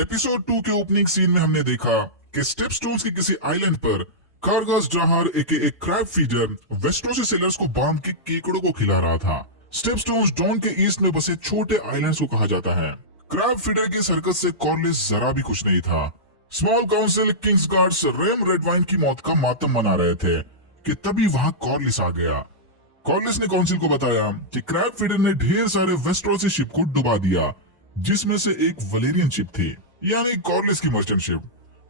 Episode 2 के opening scene में हमने देखा कि स्टेपस्टोन्स की किसी आइलैंड पर कारगास जहार एक क्रैब फीडर वेस्टरोसी सेलर्स को बांध के केकड़ों को खिला रहा था। स्टेपस्टोन्स डॉन के ईस्ट में बसे छोटे आइलैंड्स को कहा जाता है। क्रैब फीडर की इस हरकत से कॉर्लिस जरा भी खुश नहीं था। स्मॉल काउंसिल किंग्स गार्ड्स रेम रेडवाइन की मौत का मातम मना रहे थे कि तभी वहां कॉर्लिस आ गया। कॉर्लिस ने काउंसिल को बताया कि क्रैब फीडर ने ढेर सारे वेस्टरोसी शिप को डुबा दिया, जिसमें से एक वलेरियन शिप थी, यानी कॉर्लिस की मर्चेंट शिप।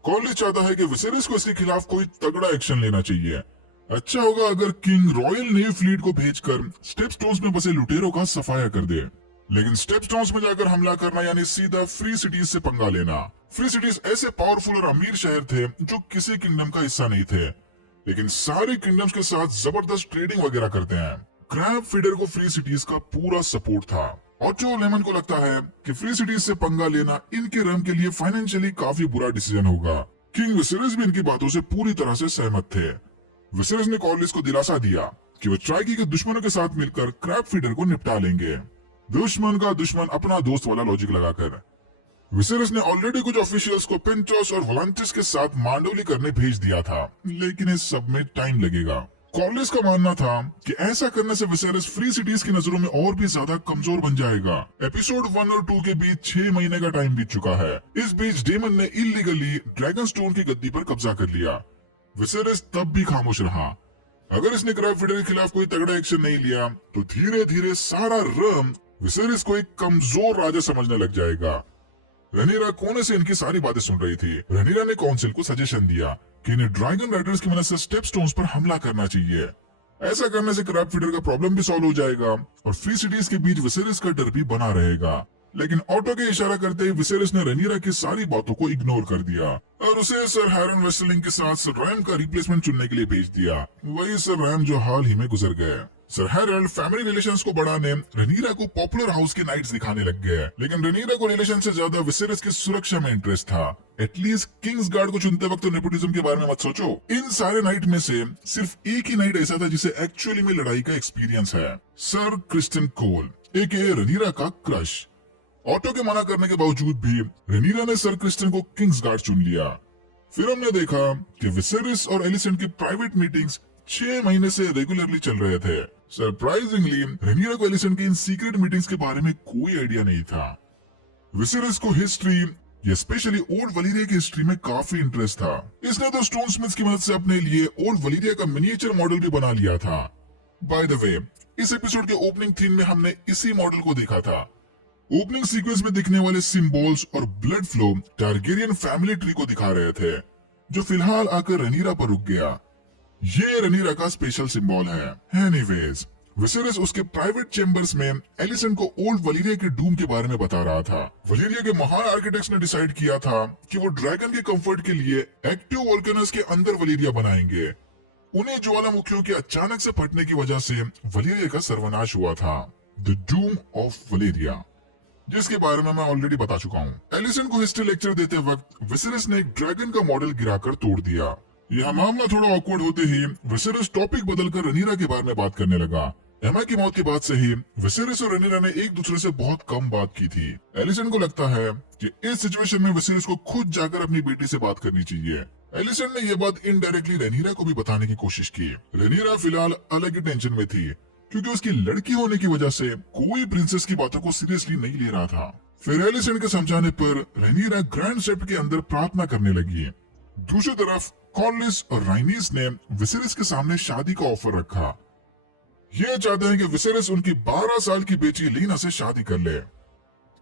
कॉर्लिस चाहता है कि विसेरिस को इसके खिलाफ कोई तगड़ा एक्शन लेना चाहिए। अच्छा होगा अगर किंग रॉयल नेवी फ्लीट को भेजकर स्टेपस्टोन्स में बसे लुटेरों का सफाया कर दे। लेकिन स्टेपस्टोन्स में जाकर हमला करना यानी सीधा फ्री सिटीज से पंगा लेना। फ्री सिटीज ऐसे पावरफुल और अमीर शहर थे जो किसी किंगडम का हिस्सा नहीं थे, लेकिन सारे किंगडम्स के साथ जबरदस्त ट्रेडिंग वगैरह करते हैं। क्रैब फीडर को फ्री सिटीज का पूरा सपोर्ट था। ऑटो लेमन को लगता है कि फ्री सिटीज से पंगा लेना इनके रम के लिए फाइनेंशियली काफी बुरा डिसीजन होगा। किंग विसेरिस भी इनकी बातों से पूरी तरह से सहमत थे। विसेरिस ने कॉर्लिस को दिलासा दिया कि वो ट्राइकी के दुश्मनों के साथ मिलकर क्रैब फीडर को निपटा लेंगे। दुश्मन का दुश्मन अपना दोस्त वाला लॉजिक लगाकर विसेरिस ने ऑलरेडी कुछ ऑफिशियल्स को पिंटोस और वोलांटिस के साथ मांडोली करने भेज दिया था, लेकिन इस सब में टाइम लगेगा। कॉर्लिस का मानना था कि ऐसा करने से विसेरिस फ्री सिटीज की नजरों में और भी ज्यादा कमजोर बन जाएगा। एपिसोड 1 और 2 के बीच 6 महीने का टाइम बीत चुका है। इस बीच डेमन ने इलीगली ड्रैगन स्टोन की गद्दी पर कब्जा कर लिया। विसेरिस तब भी खामोश रहा। अगर इसने क्रैब फीडर के खिलाफ कोई तगड़ा एक्शन नहीं लिया तो धीरे धीरे सारा रम विसेरिस को एक कमजोर राजा समझने लग जाएगा। रनीरा कोने से इनकी सारी बातें सुन रही थी। रनीरा ने काउंसिल को सजेशन दिया कि इन्हें ड्रैगन राइडर्स की मदद से स्टेपस्टोन्स पर हमला करना चाहिए। ऐसा करने से क्रैब फीडर का प्रॉब्लम भी सॉल्व हो जाएगा और फ्री सिटीज के बीच विसेरिस का डर भी बना रहेगा। लेकिन ऑटो के इशारा करते ही विसेरिस ने रनीरा की सारी बातों को इग्नोर कर दिया और उसे सर हैरन वेस्टलिंग के साथ सर रैम का रिप्लेसमेंट चुनने के लिए भेज दिया। वही सर रैम जो हाल ही में गुजर गए। सर हैरल्ड फैमिली रिलेशंस को बढ़ाने रनीरा को पॉपुलर हाउस के नाइट्स दिखाने लग गए, लेकिन रनीरा को रिलेशन से ज्यादा विसेरिस की सुरक्षा में इंटरेस्ट था। एटलीस्ट किंग्स गार्ड को चुनते वक्त तो नेपोटिज्म के बारे में मत सोचो। इन सारे नाइट में से सिर्फ एक ही नाइट ऐसा था जिसे एक्चुअली में लड़ाई का एक्सपीरियंस है। सर क्रिस्टियन कोल एके रनीरा का क्रश। ऑटो के मना करने के बावजूद भी रनीरा ने सर क्रिस्टियन को किंग्स गार्ड चुन लिया। फिर हमने देखा कि विसेरिस और एलिसेंट की प्राइवेट मीटिंग्स 6 महीने से रेगुलरली चल रहे थे। सरप्राइजिंगली रनीरा को एलिसेंट की इन सीक्रेट मीटिंग्स के बारे में कोई आइडिया नहीं था। विसेरिस को हिस्ट्री या स्पेशली ओल्ड वलीरिया की हिस्ट्री में काफी इंटरेस्ट था। इसने तो स्टोन स्मिथ्स की मदद से अपने लिए ओल्ड वलीरिया का मिनिएचर मॉडल भी बना लिया था। बाय द वे, इस एपिसोड के ओपनिंग थीम में हमने इसी मॉडल को देखा था। ओपनिंग सीक्वेंस में दिखने वाले सिंबल्स और blood flow Targaryen family tree को दिखा रहे थे, जो फिलहाल आकर रनीरा पर रुक गया। ये रनीरा का स्पेशल सिंबल है। एनीवेज, विसेरिस उसके प्राइवेट चेम्बर्स में एलिसेंट को ओल्ड वलीरिया के डूम के बारे में बता रहा था। वलीरिया के महान आर्किटेक्ट्स ने डिसाइड किया था कि वो ड्रैगन के कंफर्ट के लिए एक्टिव वोल्केनोस के अंदर वलीरिया बनाएंगे। उन्हें ज्वालामुखियों के अचानक से फटने की वजह से वलीरिया का सर्वनाश हुआ था, द डूम ऑफ वलीरिया, जिसके बारे में मैं ऑलरेडी बता चुका हूँ। एलिसेंट को हिस्ट्री लेक्चर देते वक्त विसेरिस ने एक ड्रैगन का मॉडल गिराकर तोड़ दिया। यह मामला थोड़ा ऑकवर्ड होते ही विसेरिस टॉपिक बदलकर रनीरा के बारे में बात करने लगा। एमा की मौत के बाद से ही विसेरिस और रनीरा ने एक दूसरे से बहुत कम बात की थी। एलिसेंट को लगता है कि इस सिचुएशन में विसेरिस को खुद जाकर अपनी बेटी से बात करनी चाहिए। एलिसेंट ने यह बात इनडायरेक्टली रनीरा को भी बताने की कोशिश की। रनीरा फिलहाल अलग ही टेंशन में थी, क्योंकि उसकी लड़की होने की वजह से कोई प्रिंसेस की बातों को सीरियसली नहीं ले रहा था। फिर एलिसेंट के समझाने पर रनीरा ग्रैंड सेप्ट के अंदर प्रार्थना करने लगी। दूसरी तरफ कॉर्लिस और राइनीस ने विसेरिस के सामने शादी का ऑफर रखा। ये चाहते हैं कि विसेरिस उनकी 12 साल की बेटी लीना से शादी कर ले।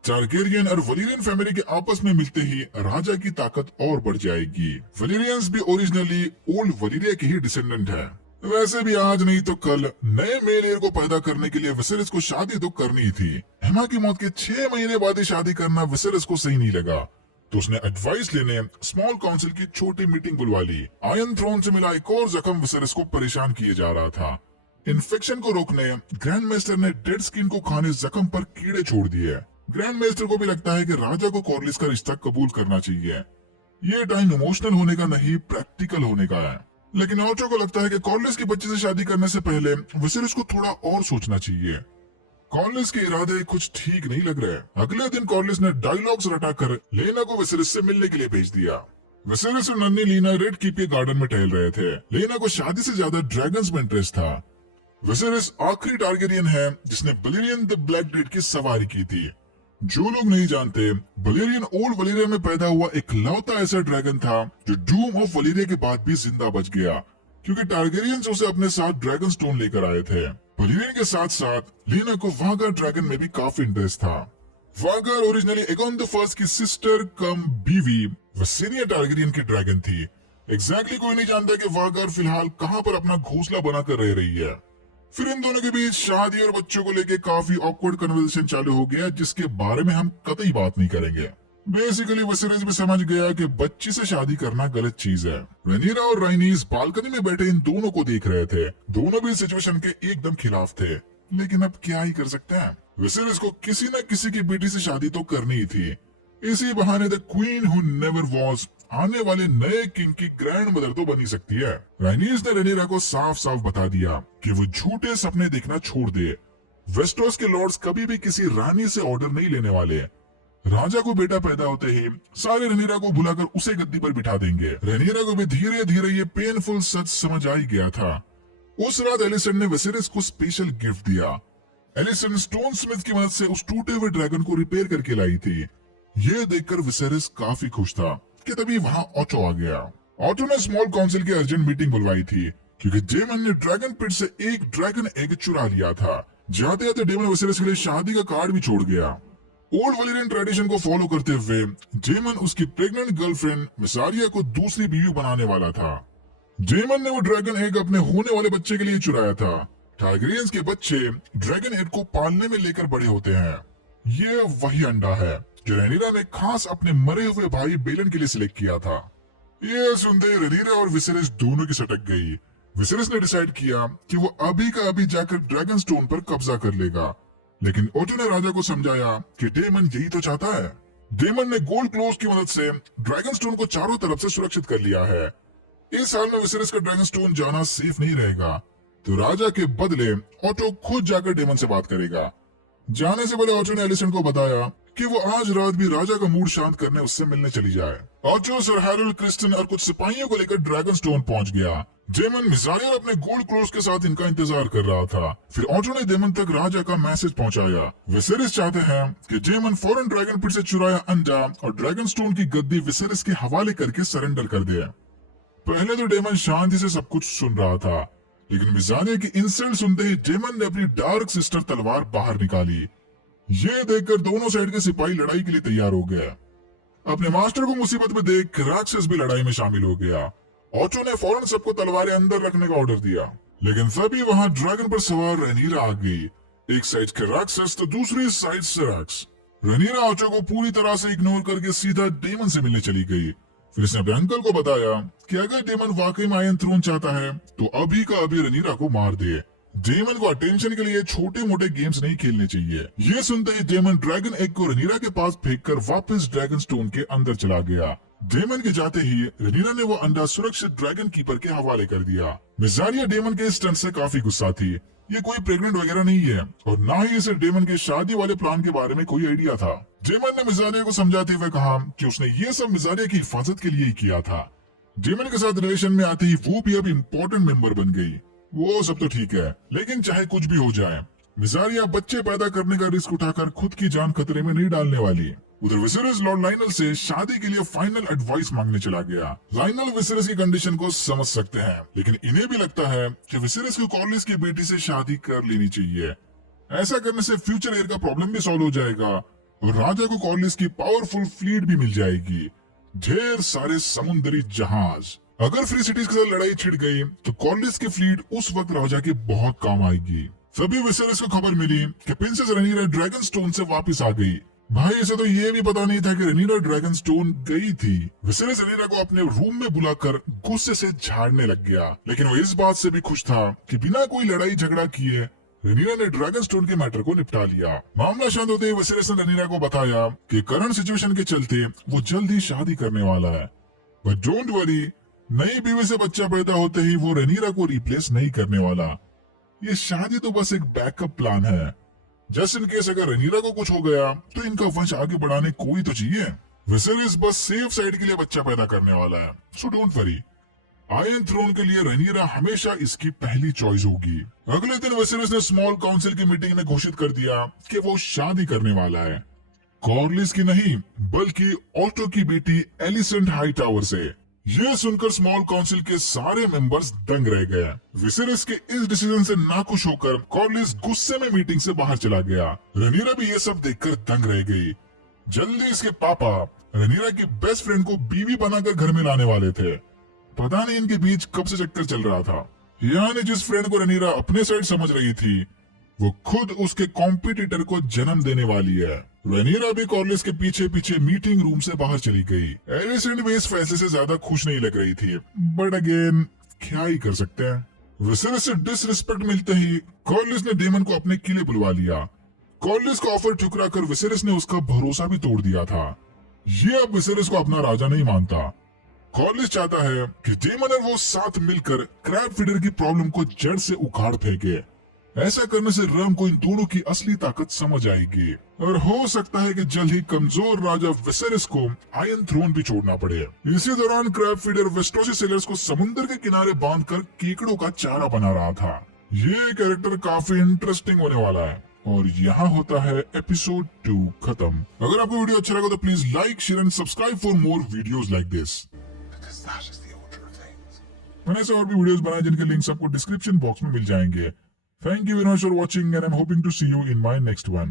टारगेरियन और वलीरियन फैमिली के आपस में मिलते ही राजा की ताकत और बढ़ जाएगी। वलीरियंस भी ओरिजिनली ओल्ड वलीरिया के ही डिसेंडेंट है। वैसे भी आज नहीं तो कल नए मेल एयर को पैदा करने के लिए विसेरिस को शादी तो करनी ही थी। एमा की मौत के 6 महीने बाद ही शादी करना विसेरिस को सही नहीं लगा, तो उसने एडवाइस लेने स्मॉल काउंसिल की छोटी मीटिंग बुलवा ली। आयरन थ्रोन से मिला एक और जख्म विसेरिस को परेशान किए जा रहा था। इन्फेक्शन को रोकने ग्रैंड मास्टर ने डेड स्किन को खाने जख्म पर कीड़े छोड़ दिए। ग्रैंड मास्टर को भी लगता है कि राजा को कॉर्लिस का रिश्ता कबूल करना चाहिए। ये टाइम इमोशनल होने का नहीं, प्रैक्टिकल होने का है। लेकिन ऑटो को लगता है कि कॉर्लिस की बच्ची से शादी करने से पहले विसेरिस को थोड़ा और सोचना चाहिए। कॉर्लिस के इरादे कुछ ठीक नहीं लग रहे। अगले दिन कॉर्लिस ने डायलॉग्स रटाकर लेना को विसेरिस से मिलने के लिए भेज दिया। विसेरिस और नन्ही लीना रेड कीप के गार्डन में टहल रहे थे। लेना को शादी से ज्यादा ड्रैगन्स में इंटरेस्ट था। विसेरिस आखिरी टारगेरियन है जिसने वलेरियन द ब्लैक डेथ की सवारी की थी। जो लोग नहीं जानते, वलेरियन ओल्ड वलेरिया में पैदा हुआ एक लौता ऐसा ड्रैगन था जो डूम ऑफ वलेरिया के बाद भी जिंदा बच गया, क्योंकि टारगेरियंस उसे अपने साथ ड्रैगन स्टोन लेकर आए थे। वलेरियन के साथ साथ लीना को वागर ड्रैगन में भी काफी इंटरेस्ट था। वागर ओरिजिनली एगोन द फर्स्ट की सिस्टर कम बीवी वसेनिया टारगेरियन की ड्रैगन थी। एग्जैक्टली कोई नहीं जानता कि वागर फिलहाल कहां पर अपना घोंसला बनाकर रह रही है। फिर इन दोनों के बीच शादी और बच्चों को लेकर काफी ऑकवर्ड कन्वर्सेशन चालू हो गया, जिसके बारे में हम कतई बात नहीं करेंगे। बेसिकली विसेरिस भी समझ गया कि बच्ची से शादी करना गलत चीज है। रेनिरा और राइनीस बालकनी में बैठे इन दोनों को देख रहे थे। दोनों भी सिचुएशन के एकदम खिलाफ थे, लेकिन अब क्या ही कर सकते हैं। विसेरिस को किसी न किसी की बेटी से शादी तो करनी ही थी। इसी बहाने the queen who never was आने वाले नए किंग की ग्रैंड मदर तो बनी सकती है। राइनीस ने रेनिरा को साफ साफ बता दिया कि वो झूठे सपने देखना छोड़ दे। वेस्टोस के लॉर्ड्स कभी भी किसी रानी से ऑर्डर नहीं लेने वाले। राजा को बेटा पैदा होते ही सारे रेनिरा को बुलाकर उसे गद्दी पर बिठा देंगे। रेनिरा को भी धीरे धीरे ये पेनफुल सच समझ आ ही गया था। उस रात एलिसन ने विसेरिस को स्पेशल गिफ्ट दिया। एलिसन स्टोन स्मिथ की मदद से उस टूटे हुए ड्रैगन को रिपेयर करके लाई थी। ये देखकर विसेरिस काफी खुश था कि तभी वहां ऑटो आ गया। ऑटो ने स्मॉल काउंसिल की अर्जेंट मीटिंग बुलवाई थी, क्योंकि डेमन ने ड्रैगन पिट से एक ड्रैगन एग चुरा लिया था। जाते जाते डेमन विसेरिस के लिए शादी का कार्ड भी छोड़ गया। ओल्ड वलेरियन ट्रेडिशन को फॉलो करते हुए जेमन उसकी प्रेग्नेंट गर्लफ्रेंड मिसारिया को दूसरी बीवी बनाने वाला था। जेमन ने वो ड्रैगन एग अपने होने वाले बच्चे के लिए चुराया था। टारगेरियंस के बच्चे ड्रैगन एग को पालने में लेकर बड़े होते हैं। ये वही अंडा है जो रेनिरा ने खास अपने मरे हुए भाई बेलन के लिए सिलेक्ट किया था। ये सुनते ही रेनिरा और विसेरिस दोनों की सटक गई। विसेरिस ने डिसाइड किया कि वो अभी का अभी जाकर ड्रैगन स्टोन पर कब्जा कर लेगा, लेकिन ओटो ने राजा को समझाया कि डेमन यही तो चाहता है। डेमन ने गोल्ड क्लोज की मदद से ड्रैगन स्टोन को चारों तरफ से सुरक्षित कर लिया है। इस हाल में विसेरिस का ड्रैगन स्टोन जाना सेफ नहीं रहेगा, तो राजा के बदले ओटो खुद जाकर डेमन से बात करेगा। जाने से पहले ओटो ने एलिसन को बताया कि वो आज रात भी राजा का मूड शांत करने उससे मिलने चली जाए। ओटो सर हैरोल्ड क्रिस्टन और कुछ सिपाहियों को लेकर ड्रैगन स्टोन पहुंच गया। डेमन मिसारिया अपने गोल्ड क्लोज के साथ इनका इंतजार कर रहा था। फिर ओटो ने डेमन तक राजा का मैसेज पहुंचाया। विसेरिस चाहते हैं कि डेमन फौरन ड्रैगन पिट से चुराया अंडा और ड्रैगन स्टोन की गद्दी विसेरिस के हवाले करके सरेंडर कर दे। पहले तो डेमन शांति से सब कुछ सुन रहा था, लेकिन मिसारिया की इंसल्ट सुनते ही डेमन ने अपनी डार्क सिस्टर तलवार बाहर निकाली। ये देखकर दोनों साइड के सिपाही लड़ाई के लिए तैयार हो गए। अपने मास्टर को मुसीबत में देख राक्षस भी लड़ाई में शामिल हो गया। ओटो ने फौरन सबको तलवारें अंदर रखने का ऑर्डर दिया, लेकिन तभी वहां ड्रैगन पर सवार रेनिरा आ गई। एक साइड के राक्षस तो दूसरी साइड से राक्स। रेनिरा ओटो को पूरी तरह से इग्नोर करके सीधा डेमन से मिलने चली गई। फिर इसने अपने अंकल को बताया कि अगर डेमन वाकई में आयरन थ्रोन चाहता है तो अभी का अभी रेनिरा को मार दे। डेमन को अटेंशन के लिए छोटे मोटे गेम्स नहीं खेलने चाहिए। ये सुनते ही डेमन ड्रैगन एग को रेनिरा के पास फेंककर वापस ड्रैगन स्टोन के अंदर चला गया। डेमन के जाते ही रेनिरा ने वो अंडा सुरक्षित ड्रैगन कीपर के हवाले कर दिया। मिसारिया डेमन के इस स्टंट से काफी गुस्सा थी। ये कोई प्रेग्नेंट वगैरह नहीं है और ना ही इसे डेमन के शादी वाले प्लान के बारे में कोई आइडिया था। डेमन ने मिसारिया को समझाते हुए कहा कि उसने ये सब मिसारिया की हिफाजत के लिए ही किया था। डेमन के साथ रिलेशन में आते ही वो भी अब इम्पोर्टेंट मेंबर बन गई। वो सब तो ठीक है, लेकिन चाहे कुछ भी हो जाए, मिसारिया बच्चे पैदा करने का रिस्क उठाकर खुद की जान खतरे में नहीं डालने वाली। उधर विसेरिस लॉर्ड लाइनल से शादी के लिए फाइनल एडवाइस मांगने चला गया। लाइनल विसेरिस की कंडीशन को समझ सकते हैं, लेकिन इन्हें भी लगता है कि विसेरिस को कॉर्लिस की बेटी से शादी कर लेनी चाहिए। ऐसा करने से फ्यूचर एयर का प्रॉब्लम भी सॉल्व हो जाएगा और राजा को कॉर्लिस की पावरफुल फ्लीट भी मिल जाएगी, ढेर सारे समुद्री जहाज। अगर फ्री सिटीज के साथ लड़ाई छिड़ गई तो कॉर्लिस की फ्लीट उस वक्त राजा के बहुत काम आएगी। तभी विसेरिस को खबर मिली कि प्रिंसेस रेनिरा ड्रैगन स्टोन से वापस आ गई। भाई इसे तो ये भी पता नहीं था कि रेनिरा ड्रैगन स्टोन गई थी। विसेरिस रेनिरा को अपने रूम में बुलाकर गुस्से से झाड़ने लग गया, लेकिन वो इस बात से भी खुश था कि बिना कोई लड़ाई झगड़ा किए रेनिरा ने ड्रैगन स्टोन के मैटर को निपटा लिया। मामला शांत होते ही विसेरिस ने रेनिरा को बताया कि करंट सिचुएशन के चलते वो जल्द ही शादी करने वाला है, बट डोंट वरी, नई बीवी से बच्चा पैदा होते ही वो रेनिरा को रिप्लेस नहीं करने वाला। ये शादी तो बस एक बैकअप प्लान है। जस्ट इन केस अगर रनीरा को कुछ हो गया तो इनका वंश आगे बढ़ाने कोई तो चाहिए। विसेरिस बस सेफ साइड के लिए बच्चा पैदा करने वाला है, so don't worry. Iron throne के लिए रनीरा हमेशा इसकी पहली चॉइस होगी। अगले दिन विसेरिस ने स्मॉल काउंसिल की मीटिंग में घोषित कर दिया कि वो शादी करने वाला है, कॉर्लिस की नहीं बल्कि ऑटो की बेटी एलिसेंट हाईटावर से। यह सुनकर स्मॉल काउंसिल के सारे मेंबर्स दंग रह गए। विसेरिस के इस डिसीजन से नाखुश होकर कॉर्लिस गुस्से में मीटिंग से बाहर चला गया। रनीरा भी ये सब देखकर दंग रह गई। जल्दी इसके पापा रनीरा की बेस्ट फ्रेंड को बीवी बनाकर घर में लाने वाले थे। पता नहीं इनके बीच कब से चक्कर चल रहा था। यानी जिस फ्रेंड को रनीरा अपने साइड समझ रही थी वो खुद उसके कॉम्पिटिटर को जन्म देने वाली है। रनीरा भी कॉर्लिस के पीछे पीछे मीटिंग रूम से बाहर चली गई। एलिसेंट भी इस फैसले से ज्यादा खुश नहीं लग रही थी, बट अगेन क्या ही कर सकते हैं। विसेरिस से डिसरिस्पेक्ट मिलते ही कॉर्लिस ने डेमन को अपने किले बुलवा लिया। कॉर्लिस का ऑफर ठुकरा कर विसेरिस ने उसका भरोसा भी तोड़ दिया था। ये अब विसेरिस को अपना राजा नहीं मानता। कॉर्लिस चाहता है कि डेमन और वो साथ मिलकर क्रैब फीडर की प्रॉब्लम को जड़ से उखाड़ फेंके। ऐसा करने से रम को इन दोनों की असली ताकत समझ आएगी और हो सकता है कि जल्द ही कमजोर राजा विसेरिस को आयरन थ्रोन भी छोड़ना पड़े। इसी दौरान क्रैब फीडर वेस्टोसी सेलर्स को समुद्र के किनारे बांधकर केकड़ों का चारा बना रहा था। ये कैरेक्टर काफी इंटरेस्टिंग होने वाला है। और यहाँ होता है एपिसोड 2 खत्म। अगर आपको वीडियो अच्छा लगा तो please like share and subscribe for more videos like this. मैंने ऐसे और भी वीडियोस बनाए जिनके लिंक्स आपको डिस्क्रिप्शन बॉक्स में मिल जाएंगे। Thank you very much for watching and I'm hoping to see you in my next one.